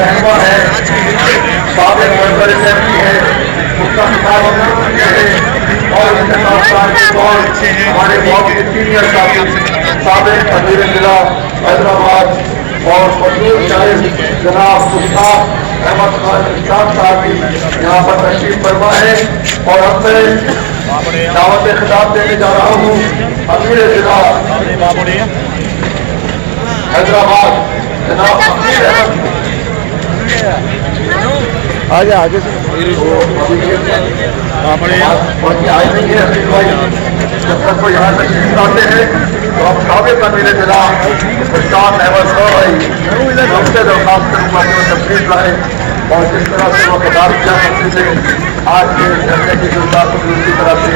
रहनुमा है, साबिक मेंबर असेंबली है, उसका खिताब हम और इनके साथ हमारे बहुत के सीनियर साथी साबिक अमीर जिला हैदराबाद और मशहूर शायर जनाब उस्ताद अहमद खान इस्लाम साहब भी यहाँ पर तशरीफ फरमा है। और अब मैं दावत खिताब देने जा रहा हूँ अमीर जिला हैदराबाद जनाब अमीर अहमद। आगे आगे से आए नहीं है अमीर भाई, जब तक वो यहाँ तशरीफ लाते हैं तो अब साबिक अमीर जिला उस्ताद अहमद भाई हमसे दरखास्त करूँगा कि वो तशरीफ लाए और जिस तरह से वो खिताब किया करते थे आज के धरने की जनता को दूसरी तरह से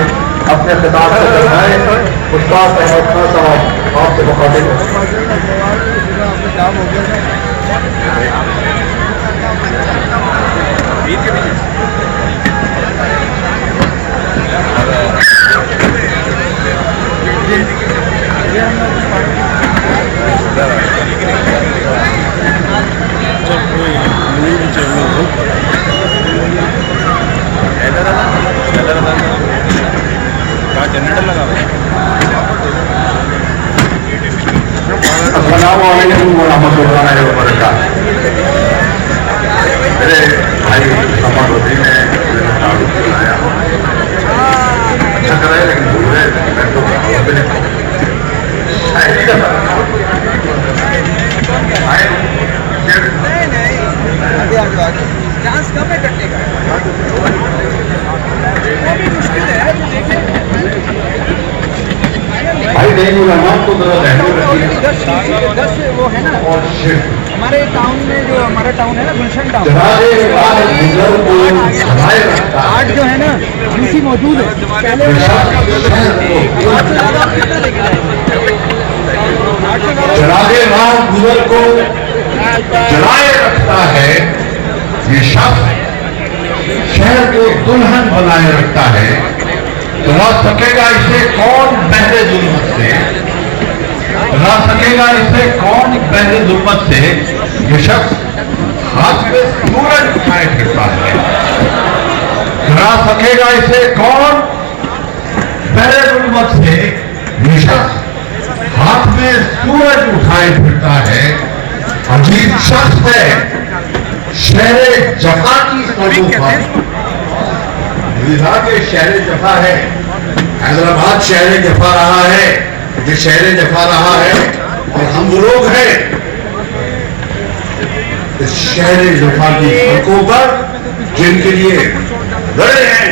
अपने खिताब से करवाए। उस्ताद अहमद खान साहब आपसे मुखातिब अस्सलामुअलैकुम वरहमतुल्लाहि वबरकातुहू। मेरे भाई समारोही ने बुलाया, अच्छा कर रहे लेकिन भूल रहे मैं तो शायरी का चांस कम है कटने का, वो भी मुश्किल है तो देखें भाई नहीं बोला ना तो जरा रहने रखिए। 10 वो है ना हमारे टाउन में, जो हमारा टाउन है ना गुलशन टाउन, 8 जो है ना डीसी मौजूद है पहले जनाबे राम गुजर को जलाए रखता है ये शख्स, शहर को दुल्हन बनाए रखता है। डरा सकेगा इसे कौन बहरे जुल्मत से, डरा सकेगा इसे कौन बहरे जुल्मत से। ये शख्स हाथ में सूरज उठाए फिरता है, डरा सकेगा इसे कौन बहरे जुल्मत से। ये शख्स हाथ में सूरज उठाए फिरता है। अजीब शख्स है, शहरे जफा की सड़कों पर के शहर जफा है। हैदराबाद शहर जफा रहा है, ये शहर जफा रहा है और हम वो लोग हैं इस शहर जफा की सड़कों पर जिनके लिए लड़े हैं,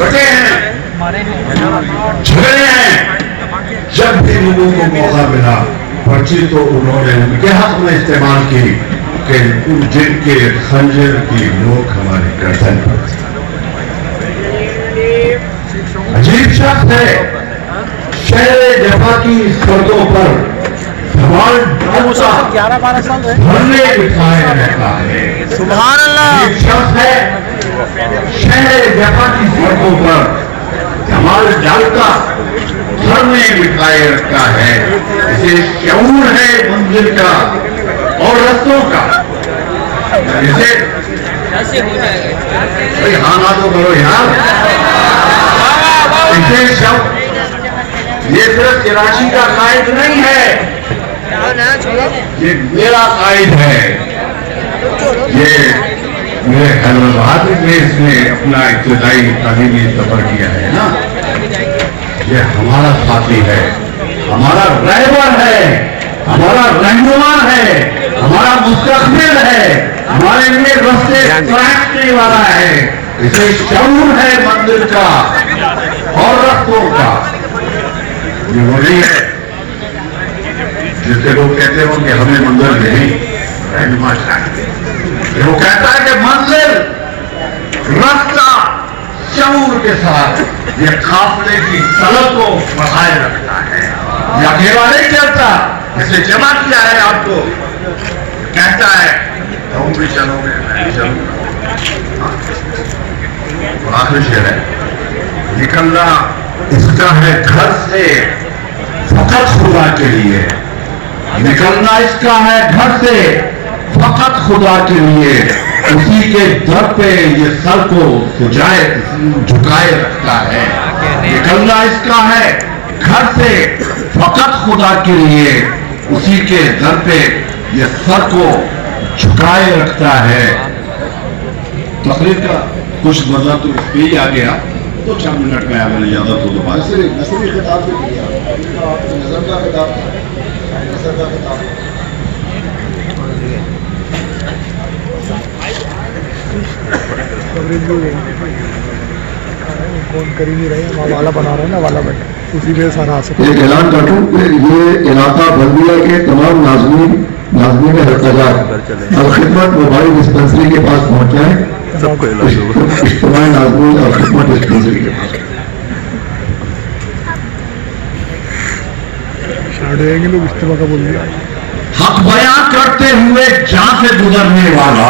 कटे हैं, झगड़े हैं। जब भी लोगों को मौका मिला पर्ची तो उन्होंने उनके हक में इस्तेमाल की कि जिनके खंजर की नोक हमारी गर्दन पर। अजीब शख्स है, शहर जफा की सड़कों पर धरने बिठाए रहता है। सुभान अल्लाह। अजीब शख्स है, शहर जफा की सड़कों पर धमाल डालता धरने बिठाए रखता है। इसे शऊर है मंजिल का और रस्तों का। इसे भाई हाँ ना तो करो यार। इसे ये सिर्फ कराची का कायद नहीं है, ये मेरा कायद है। ये मेरे हैदराबाद में इसने अपना इब्तदाई तालीमी सफर किया है ना, ये हमारा साथी है, हमारा रहबर है, हमारा रहनुमा है, हमारा मुस्तकबिल है, हमारे लिए रास्ते काटने वाला है। इसे शऊर है मंदिर का और रस्तों का। ये वो नहीं है जिससे लोग कहते हो कि हमें मंदिर नहीं रहनुमा चाहिए। वो कहता है कि मंजिल रास्ता शऊर के साथ ये काफिले की तलब को बढ़ाए रखता है। ये अकेला नहीं चलता, इसे जमा किया है आपको, कहता है तुम भी चलोगे मैं भी चलूंगा। आखिरी शेर है, निकलना इसका है घर से फकत खुदा के लिए, निकलना इसका है घर से फकत खुदा के लिए, उसी के दर पे ये सर को झुकाए रखता है। निकलना इसका है घर से फकत खुदा के लिए, उसी के दर पे ये सर को झुकाए रखता है। तकरीर का कुछ मजा तो इस पे ही आ गया, तो 4 मिनट में मैंने इजाजत हो तो बात नसरी खिताब भी किया, नजर का खिताब, नजर का खिताब। कौन कर ही नहीं रहे हैं, वाला बना रहे हैं ना, वाला बैठा उसी पे सारा आ सकता है। एक ऐलान कर दूं कि ये इलाका बल्दिया के तमाम नाज़मीन हरकजार अलखिदमत मोबाइल डिस्पेंसरी के पास पहुंच जाए। सबको इज्तिमाई नाज़मीन अलखिदमत डिस्पेंसरी के पास देंगे लोग, इज्तिमा का बोल दिया। हक बयां करते हुए जहां से गुजरने वाला,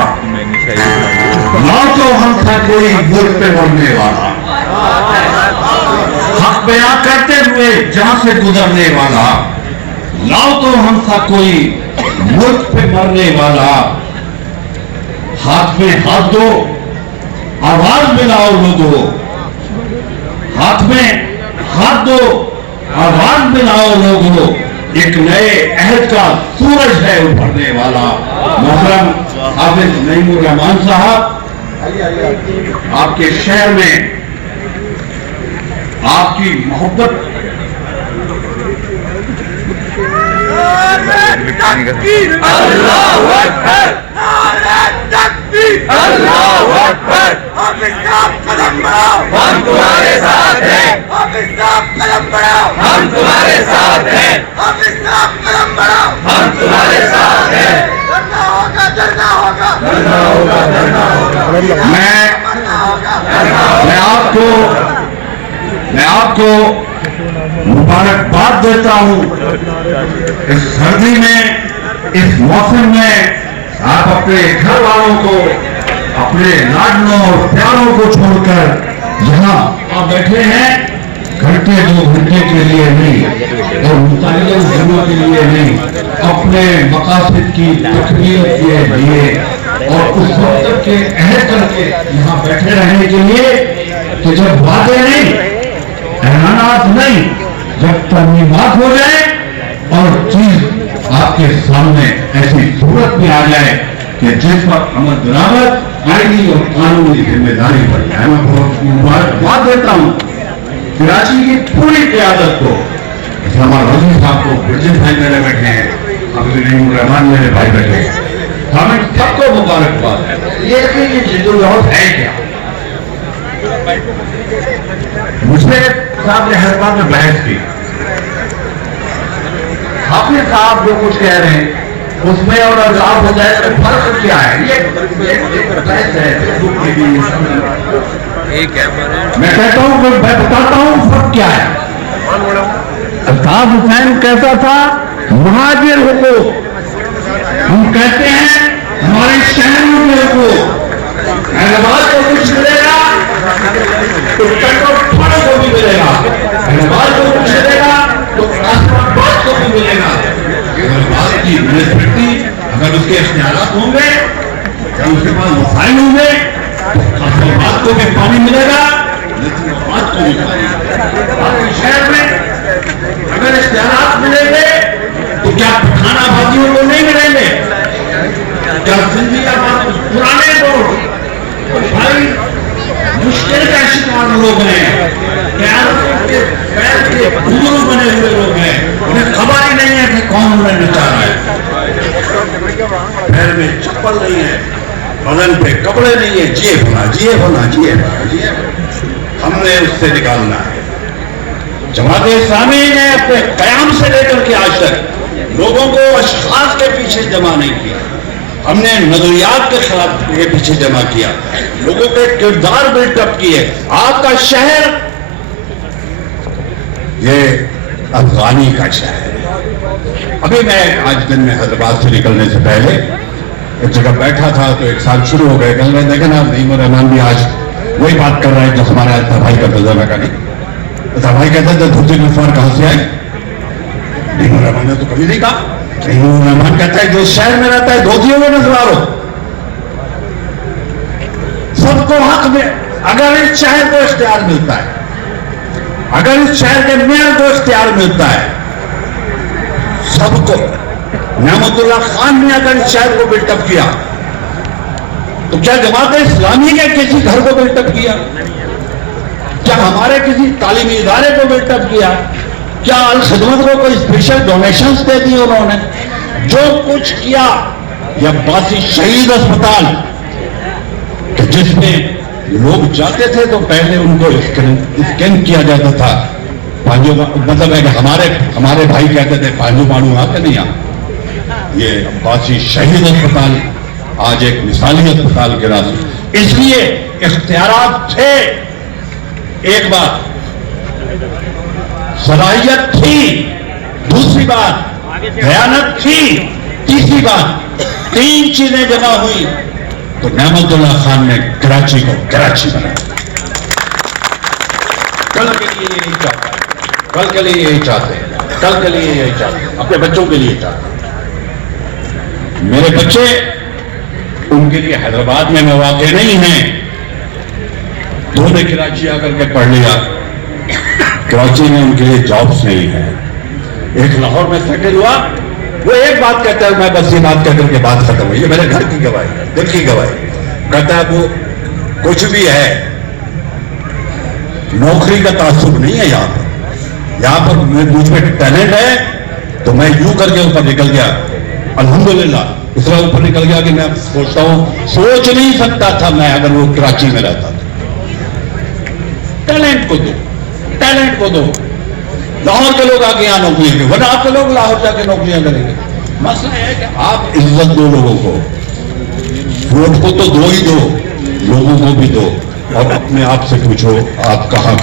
ना तो हमसे कोई मुल्क पे मरने वाला। हक बयां करते हुए जहां से गुजरने वाला, ना तो हमसा कोई मुल्क पे मरने वाला। हाथ में हाथ दो, आवाज मिलाओ लोगों, हाथ में हाथ दो, आवाज मिलाओ लोगों। एक नए अहद का सूरज है उभरने वाला। मोहतरम हाफिज नईमुर रहमान साहब, आपके शहर में आपकी मोहब्बत कदम बढ़ाओ, हम तुम्हारे साथ हैं। कदम बढ़ाओ, हम तुम्हारे साथ हैं। कदम बढ़ाओ, हम तुम्हारे साथ हैं। धरना होगा, धरना होगा, धरना होगा, धरना होगा। मैं आपको मुबारकबाद देता हूं। इस सर्दी में, इस मौसम में आप अपने घर वालों को, अपने लाडलों और प्यारों को छोड़कर यहाँ आप बैठे हैं। घंटे 2 घंटे के लिए नहीं और मुतालिब जमा के लिए नहीं, अपने मकासद की तकमील के लिए और उस वक्त के अहद करके यहाँ बैठे रहने के लिए कि जब वादे नहीं, ऐलानात नहीं, जब तरमीमात हो जाए और चीज आपके सामने ऐसी सूरत में आ जाए कि जिस पर अमल दरामद आईनी और कानूनी जिम्मेदारी पर है। मैं बहुत मुबारकबाद देता हूँ कराची की पूरी क़यादत को, हमारे रजी साहब को, ब्रिजेश भाई मेरे बैठे हैं, अब्दुल नईम रहमान मेरे भाई बैठे हैं, हम सबको मुबारकबाद। ये जिद्दोजहद है क्या? मुझसे साहब ने हर बात में बहस की। हाफिज साहब जो कुछ कह रहे हैं उसमें और अजाब हो जाए तो फर्क क्या है? ये बहस है। मैं कहता हूँ, मैं बताता हूँ फर्क क्या है। अल्ताफ हुसैन कैसा था? महाजिर हुकूक। हम कहते हैं हमारे शहरों के हुकूक। हैदराबाद को कुछ मिलेगा तो पेट्रोल को भी मिलेगा, हैदराबाद को कुछ मिलेगा तो इस्लामाबाद को भी मिलेगा। हैदराबाद की म्यूनिसिपैलिटी अगर उसके इख्तियारात होंगे, उसके पास वसाइल होंगे, इस्लामाबाद को भी पानी मिलेगा, इस्लामाबाद को भी पानी मिलेगा। आपके शहर में अगर इख्तियारात मिलेंगे तो क्या पठानाबादियों को नहीं मिलेंगे? क्या जिंदगी पुराने लोग भाई मुश्किल का शिकार लोग हैं, के पैर के घुंघरू बने हुए लोग हैं, उन्हें खबर ही नहीं है कि कौन उन्हें नचा रहा है। पैर में चप्पल नहीं है, बदन पे कपड़े नहीं है, जिए भला, जिए भला, जिए भला, जिए भला। हमने उससे निकालना है। जमात-ए इस्लामी ने अपने कयाम से लेकर के आज तक लोगों को अशखास के पीछे जमा नहीं किया। हमने नजरियात के खिलाफ के पीछे जमा किया, लोगों के किरदार बिल्टअप किए। आपका शहर ये अफगानी का शहर है। अभी मैं आज दिन में हैदराबाद से निकलने से पहले एक जगह बैठा था तो एक साल शुरू हो गए। कल मैं देखा ना, नईमुर रहमान भी आज वही बात कर रहे हैं जो हमारा अल्ताफ भाई करता था। मैं कहा नहीं, अल्ताफ भाई कहता था धरती गुफार कहां से आए? नईमुर रहमान ने तो कभी नहीं कहा। हिंदू मेहमान कहता है जो शहर में रहता है धोतियों में न सवारो, सबको हक में, अगर इस शहर को इख्तियार मिलता है, अगर इस शहर के मेयर को इख्तियार मिलता है, सबको, नेमतुल्ला खान ने अगर इस शहर को बिल्टअप किया तो क्या जमात इस्लामी के किसी घर को बिल्टअप किया? क्या हमारे किसी तालीमी इदारे को बिल्टअप किया? क्या अल खिदमत को कोई स्पेशल डोनेशंस दे दी उन्होंने? जो कुछ किया, या बासी शहीद अस्पताल तो जिसमें लोग जाते थे तो पहले उनको स्कैन किया जाता था, पांजो, मतलब है कि हमारे भाई कहते थे पांजो मानू आते नहीं आ, ये अब्बासी शहीद अस्पताल आज एक मिसाली अस्पताल के रास्ते। इसलिए इख्तियारात थे, एक बात सलाहियत थी, दूसरी बात भयानक थी, तीसरी बात, 3 चीजें जमा हुई तो नेमतुल्ला खान ने कराची को कराची बनाया। कल के लिए यही चाहता है, कल के लिए यही चाहते हैं, कल के लिए यही चाहते हैं, अपने बच्चों के लिए चाहते हैं। मेरे बच्चे, उनके लिए हैदराबाद में मौके नहीं हैं, दो ने कराची आकर के पढ़ लिया, कराची में उनके लिए जॉब्स नहीं है। एक लाहौर में सेटल हुआ, वो एक बात कहता है, मैं बस ये बात कहकर के बात खत्म हुई, ये मेरे घर की गवाही है, दिल की गवाही। कहता है वो कुछ भी है, नौकरी का तासुब नहीं है यहाँ पर मुझ में टैलेंट है तो मैं यूं करके ऊपर निकल गया, अल्हम्दुलिल्लाह दूसरा ऊपर निकल गया कि मैं सोचता हूं, सोच नहीं सकता था मैं अगर वो कराची में रहता था। टैलेंट को दो, टैलेंट को दो, लाहौर के लोग आगे यहाँ नौकरियां करेंगे, वरना आपके लोग लाहौर जाके नौकरियां करेंगे। मसला है कि आप इज्जत दो लोगों को, वोट को तो दो ही दो, लोगों को भी दो, और अपने आप से पूछो आप कहां।